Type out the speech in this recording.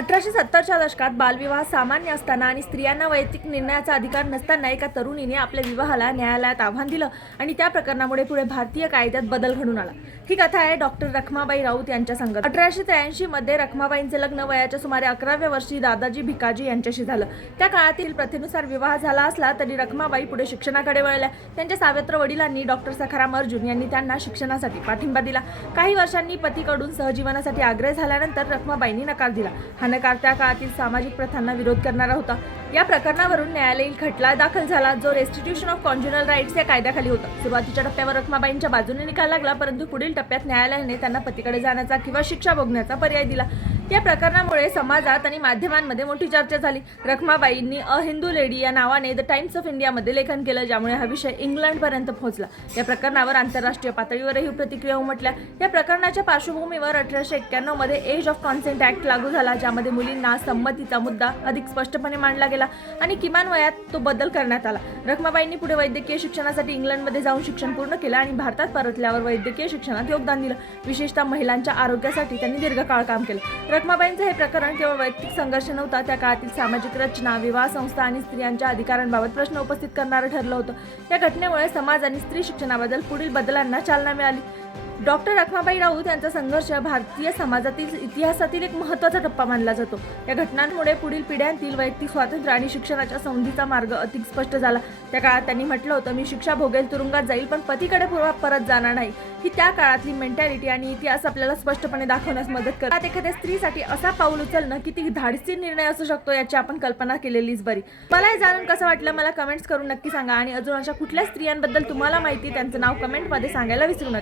1870च्या दशकात बालविवाह सामान्य असताना आणि स्त्रियांना वैयक्तिक निर्णयाचा अधिकार नसताना एका तरुणीने आपल्या विवाहाला न्यायालयात आव्हान दिलं आणि त्या प्रकरणामुळे पुढे भारतीय कायद्यात बदल घडून आला। ही कथा आहे डॉक्टर रखमाबाई राऊत यांच्या संगत। 1883 मध्ये रखमाबाईंचे लग्न वयाच्या सुमारे 11व्या वर्षी दादाजी भिकाजी यांच्याशी झालं। त्या काळातील प्रथेनुसार विवाह झाला असला तरी रखमाबाई पुढे शिक्षणाकडे वळल्या। त्यांच्या सावत्र वडिलांनी डॉक्टर सखाराम अर्जुन यांनी त्यांना शिक्षणासाठी पाठिंबा दिला। काही वर्षांनी पतीकडून सहजीवनासाठी आग्रह झाल्यानंतर रखमाबाईंनी नकार दिला। हा नकार त्या काळातील सामाजिक प्रथांना विरोध करणारा होता। या प्रकरणावरून न्यायालयीन खटला दाखल झाला जो रेस्टिट्यूशन ऑफ कॉन्ज्युगल राईट्स या कायद्याखाली होता। सुरुवातीच्या टप्प्यावर रखमाबाईंच्या बाजूने निकाल लागला, परंतु पुढील टप्प्यात न्यायालयाने त्यांना पतीकडे जाण्याचा किंवा शिक्षा भोगण्याचा पर्याय दिला। या प्रकरणामुळे समाजात आणि माध्यमांमध्ये मोठी चर्चा झाली। रखमाबाईंनी अ हिंदू लेडी या नावाने द टाइम्स ऑफ इंडियामध्ये लेखन केलं, ज्यामुळे हा विषय इंग्लंडपर्यंत पोहोचला। या प्रकरणावर आंतरराष्ट्रीय पातळीवरही प्रतिक्रिया उमटल्या। या प्रकरणाच्या पार्श्वभूमीवर 1891 मध्ये एज ऑफ कॉन्सेंट ऍक्ट लागू झाला, ज्यामध्ये मुलींना संमतीचा मुद्दा अधिक स्पष्टपणे मांडला गेला आणि किमान वयात तो बदल करण्यात आला। रखमाबाईंनी पुढे वैद्यकीय शिक्षणासाठी इंग्लंडमध्ये जाऊन शिक्षण पूर्ण केलं आणि भारतात परतल्यावर वैद्यकीय शिक्षणात योगदान दिलं। विशेषतः महिलांच्या आरोग्यासाठी त्यांनी दीर्घकाळ काम केलं। रखमाबाईंचं हे प्रकरण केवळ वैयक्तिक संघर्ष नव्हता, त्या काळातील सामाजिक रचना, विवाह संस्था आणि स्त्रियांच्या अधिकारांबाबत प्रश्न उपस्थित करणारं ठरलं होतं। या घटनेमुळे समाज आणि स्त्री शिक्षणाबद्दल पुढील बदलांना चालना मिळाली। डॉक्टर रखमाबाई राऊत यांचा संघर्ष भारतीय समाजातील इतिहासातील एक महत्त्वाचा टप्पा मानला जातो। या घटनांमुळे पुढील पिढ्यांतील वैयक्तिक स्वातंत्र्य आणि शिक्षणाच्या संधीचा मार्ग अधिक स्पष्ट झाला। त्या काळात त्यांनी म्हटलं होतं, मी शिक्षा भोगेल, तुरुंगात जाईल, पण पतीकडे परत जाणार नाही। ही त्या काळातली मेंटॅलिटी आणि इतिहास आपल्याला स्पष्टपणे दाखवण्यास मदत करतात। एखाद्या स्त्रीसाठी असा पाऊल उचलणं किती धाडसी निर्णय असू शकतो याची आपण कल्पना केलेलीच बरी। मला हे जाणून कसं वाटलं मला कमेंट्स करून नक्की सांगा आणि अजून अशा कुठल्या स्त्रियांबद्दल तुम्हाला माहिती त्यांचं नाव कमेंटमध्ये सांगायला विसरू नका।